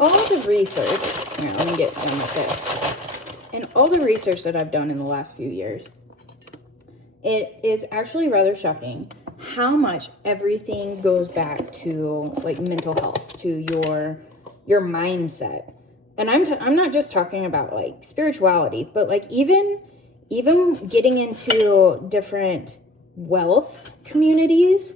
all the research, here, let me get done with this. In all the research that I've done in the last few years, it is actually rather shocking how much everything goes back to like mental health, to your mindset. And I'm not just talking about like spirituality, but like even getting into different wealth communities,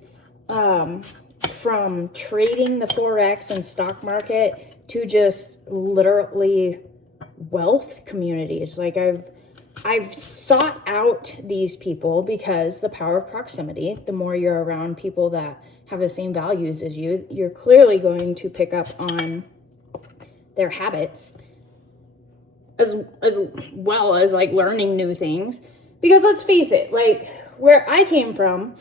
from trading the Forex and stock market to just literally wealth communities. Like I've sought out these people because the power of proximity, the more you're around people that have the same values as you, you're clearly going to pick up on their habits as well as like learning new things. Because let's face it, like where I came from,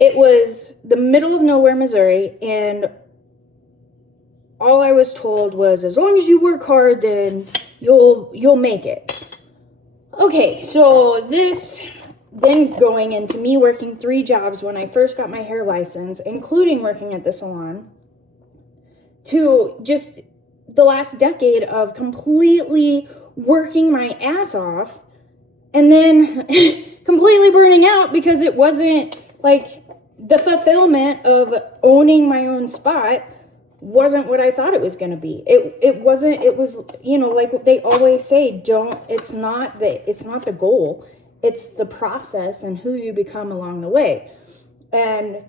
it was the middle of nowhere, Missouri, and all I was told was, as long as you work hard, then you'll make it. Okay, so this then going into me working 3 jobs when I first got my hair license, including working at the salon, to just the last decade of completely working my ass off and then completely burning out because it wasn't like the fulfillment of owning my own spot wasn't what I thought it was going to be. It wasn't, it was, you know, like they always say, it's not the goal, it's the process and who you become along the way. And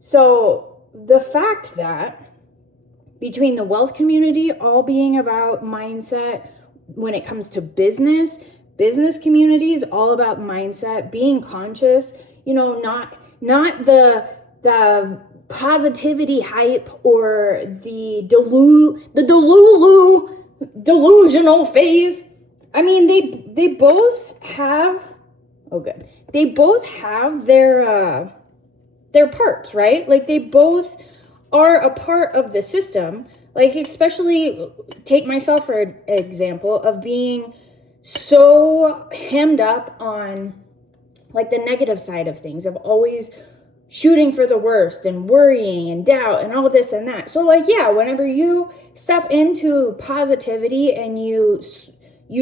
so the fact that between the wealth community all being about mindset, when it comes to business communities all about mindset, being conscious, you know, not the positivity hype or the delusional phase. I mean, they both have, they both have their parts, right? Like they both are a part of the system. Like especially take myself for example of being so hemmed up on like the negative side of things, of always shooting for the worst and worrying and doubt and all this and that. So like, yeah, whenever you step into positivity and you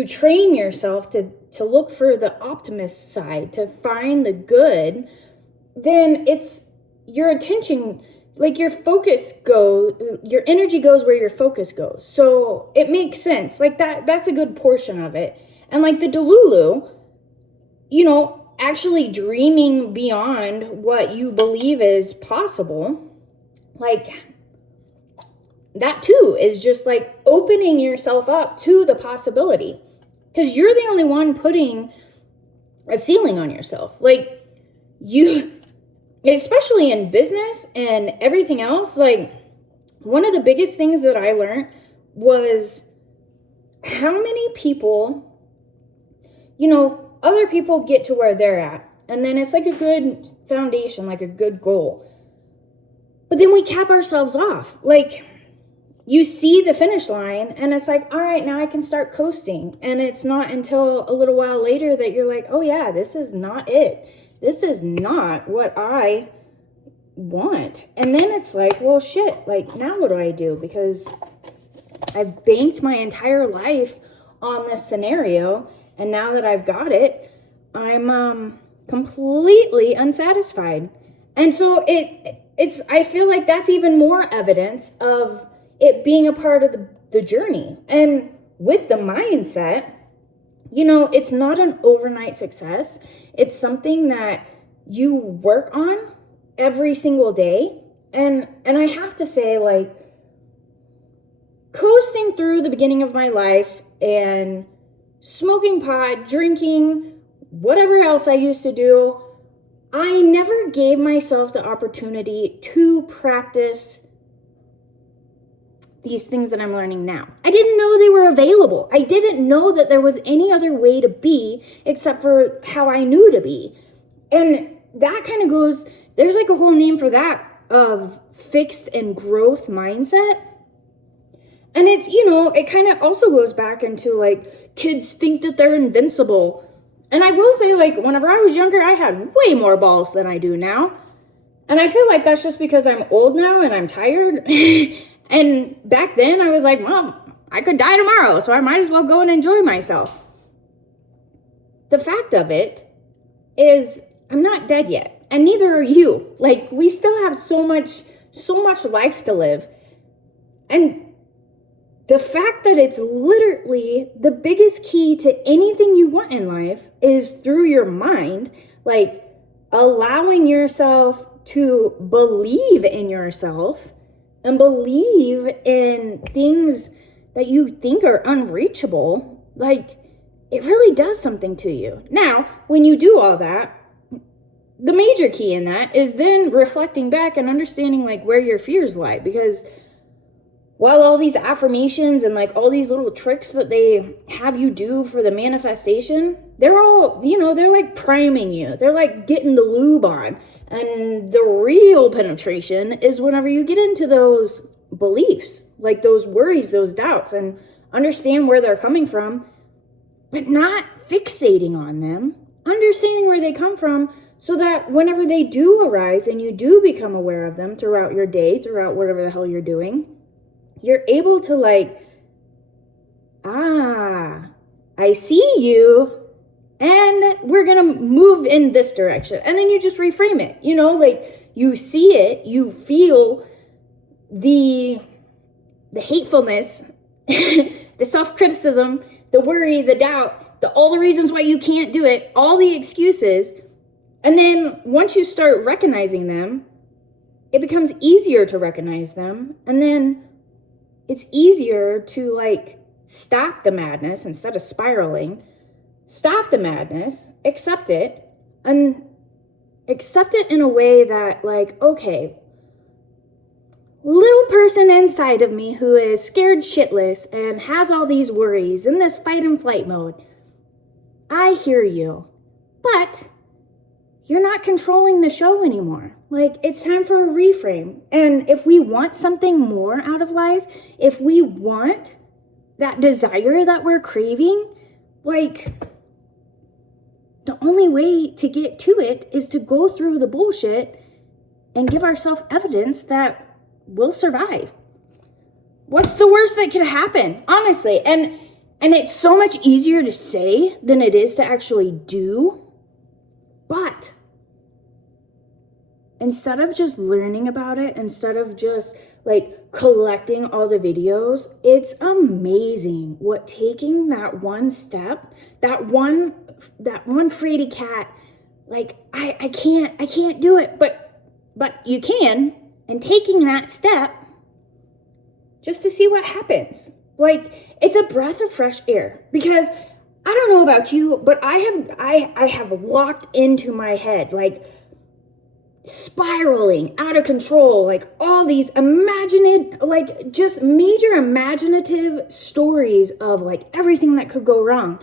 train yourself to look for the optimist side, to find the good, then it's your attention, like your focus your energy goes where your focus goes. So it makes sense. Like that's a good portion of it. And like the Delulu, you know, actually dreaming beyond what you believe is possible, like that too is just like opening yourself up to the possibility, because you're the only one putting a ceiling on yourself. Like you, especially in business and everything else, like one of the biggest things that I learned was how many people, you know, other people get to where they're at, and then it's like a good foundation, like a good goal. But then we cap ourselves off. Like you see the finish line and it's like, all right, now I can start coasting. And it's not until a little while later that you're like, oh yeah, this is not it. This is not what I want. And then it's like, well, shit, like now what do I do? Because I've banked my entire life on this scenario. And now that I've got it, I'm completely unsatisfied. And so it's I feel like that's even more evidence of it being a part of the journey. And with the mindset, you know, it's not an overnight success. It's something that you work on every single day. And I have to say, like, coasting through the beginning of my life and smoking pot, drinking, whatever else I used to do, I never gave myself the opportunity to practice these things that I'm learning now. I didn't know they were available. I didn't know that there was any other way to be except for how I knew to be. And that kind of goes, there's like a whole name for that, of fixed and growth mindset. And it's, you know, it kind of also goes back into like kids think that they're invincible. And I will say, like, whenever I was younger, I had way more balls than I do now. And I feel like that's just because I'm old now and I'm tired. And back then I was like, Mom, I could die tomorrow, so I might as well go and enjoy myself. The fact of it is I'm not dead yet, and neither are you. Like, we still have so much life to live. And the fact that it's literally the biggest key to anything you want in life is through your mind, like allowing yourself to believe in yourself and believe in things that you think are unreachable, like it really does something to you. Now, when you do all that, the major key in that is then reflecting back and understanding like where your fears lie, because while all these affirmations and like all these little tricks that they have you do for the manifestation, they're all, they're like priming you. They're like getting the lube on. And the real penetration is whenever you get into those beliefs, like those worries, those doubts, and understand where they're coming from, but not fixating on them, understanding where they come from, so that whenever they do arise and you do become aware of them throughout your day, throughout whatever the hell you're doing, you're able to like, I see you, and we're going to move in this direction. And then you just reframe it, like you see it, you feel the hatefulness, the self-criticism, the worry, the doubt, all the reasons why you can't do it, all the excuses. And then once you start recognizing them, it becomes easier to recognize them. And then it's easier to like stop the madness instead of spiraling. Stop the madness, accept it, and accept it in a way that like, okay, little person inside of me who is scared shitless and has all these worries in this fight and flight mode, I hear you, but you're not controlling the show anymore. Like, it's time for a reframe. And if we want something more out of life, if we want that desire that we're craving, like, the only way to get to it is to go through the bullshit and give ourselves evidence that we'll survive. What's the worst that could happen? Honestly. And it's so much easier to say than it is to actually do. But instead of just learning about it, instead of just like collecting all the videos, it's amazing what taking that one step, that one fraidy cat, like I can't do it, but you can, and taking that step just to see what happens. Like, it's a breath of fresh air, because I don't know about you, but I have locked into my head, like spiraling out of control, like all these just major imaginative stories of like everything that could go wrong.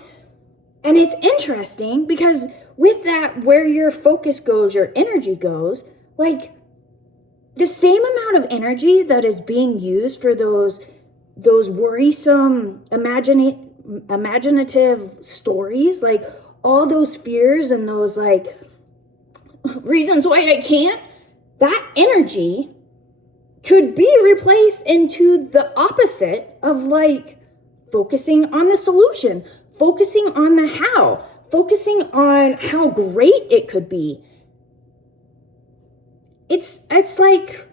And it's interesting because with that, where your focus goes, your energy goes, like the same amount of energy that is being used for those worrisome, imaginative stories, like all those fears and those like reasons why I can't, that energy could be replaced into the opposite of like focusing on the solution, focusing on the how, focusing on how great it could be. It's like,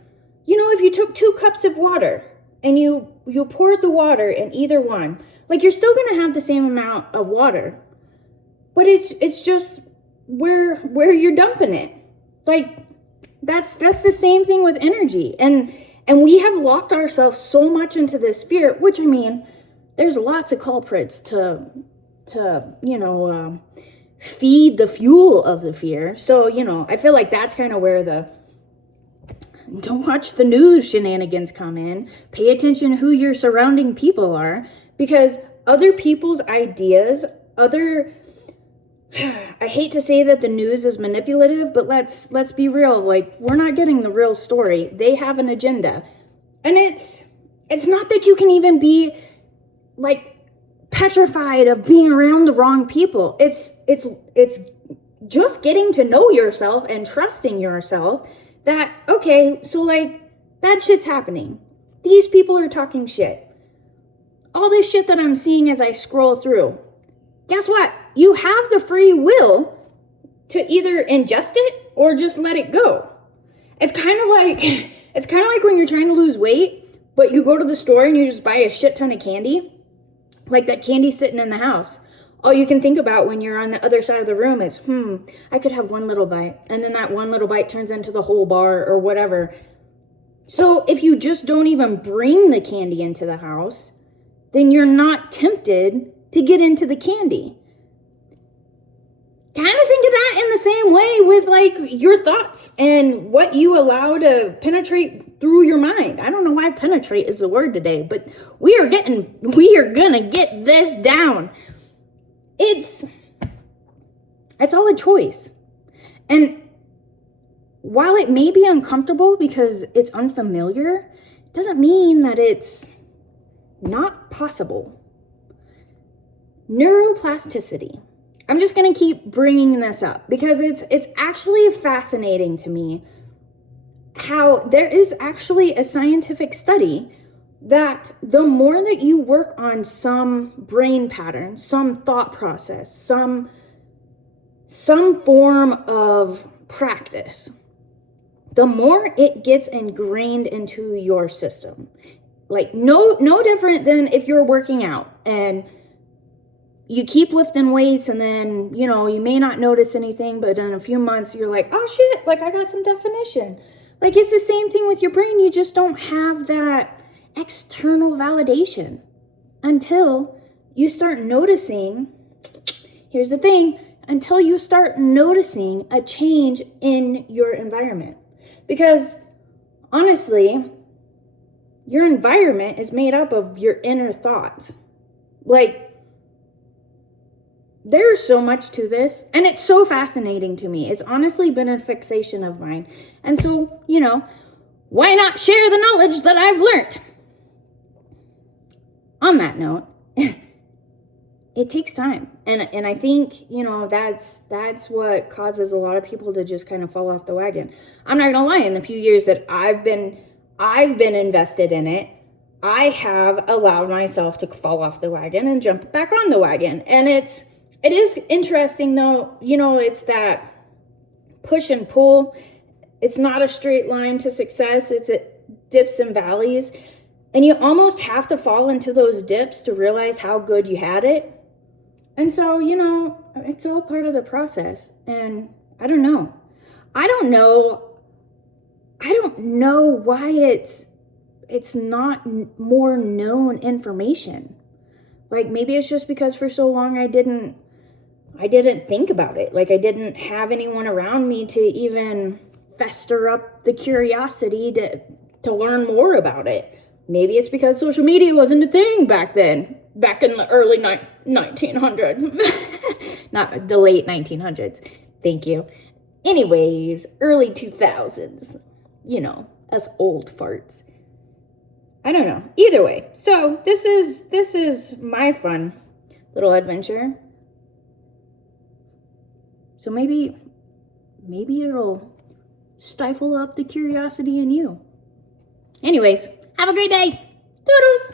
if you took 2 cups of water and you poured the water in either one, like you're still going to have the same amount of water, but it's just where you're dumping it. Like that's the same thing with energy. And we have locked ourselves so much into this fear, which, I mean, there's lots of culprits to feed the fuel of the fear. So, I feel like that's kind of where the don't watch the news shenanigans come in. Pay attention to who your surrounding people are, because other people's ideas, I hate to say that the news is manipulative, but let's be real. Like, we're not getting the real story. They have an agenda. And it's not that you can even be like petrified of being around the wrong people. It's just getting to know yourself and trusting yourself that, okay, so like bad shit's happening. These people are talking shit. All this shit that I'm seeing as I scroll through. Guess what? You have the free will to either ingest it or just let it go. It's kind of like when you're trying to lose weight, but you go to the store and you just buy a shit ton of candy. Like that candy sitting in the house. All you can think about when you're on the other side of the room is, I could have one little bite. And then that one little bite turns into the whole bar or whatever. So if you just don't even bring the candy into the house, then you're not tempted to get into the candy. Kind of think of that in the same way with like your thoughts and what you allow to penetrate through your mind. I don't know why penetrate is the word today, but we are gonna get this down. It's all a choice. And while it may be uncomfortable because it's unfamiliar, it doesn't mean that it's not possible. Neuroplasticity. I'm just going to keep bringing this up because it's actually fascinating to me how there is actually a scientific study that the more that you work on some brain pattern, some thought process, some form of practice, the more it gets ingrained into your system. Like no different than if you're working out and you keep lifting weights and then, you may not notice anything, but in a few months you're like, oh shit, like I got some definition. Like it's the same thing with your brain. You just don't have that external validation until you start noticing, here's the thing, until you start noticing a change in your environment. Because honestly, your environment is made up of your inner thoughts. Like, there's so much to this, and it's so fascinating to me. It's honestly been a fixation of mine. And so, why not share the knowledge that I've learned? On that note, it takes time. And I think, that's what causes a lot of people to just kind of fall off the wagon. I'm not gonna lie, in the few years that I've been invested in it, I have allowed myself to fall off the wagon and jump back on the wagon. And it is interesting though, it's that push and pull. It's not a straight line to success. It's dips and valleys. And you almost have to fall into those dips to realize how good you had it. And so, it's all part of the process. And I don't know why it's not more known information. Like maybe it's just because for so long I didn't think about it. Like I didn't have anyone around me to even fester up the curiosity to learn more about it. Maybe it's because social media wasn't a thing back then, back in the early 1900s. Not the late 1900s. Thank you. Anyways, early 2000s. Us old farts. I don't know. Either way. So this is my fun little adventure. So maybe it'll stifle up the curiosity in you. Anyways, have a great day. Toodles!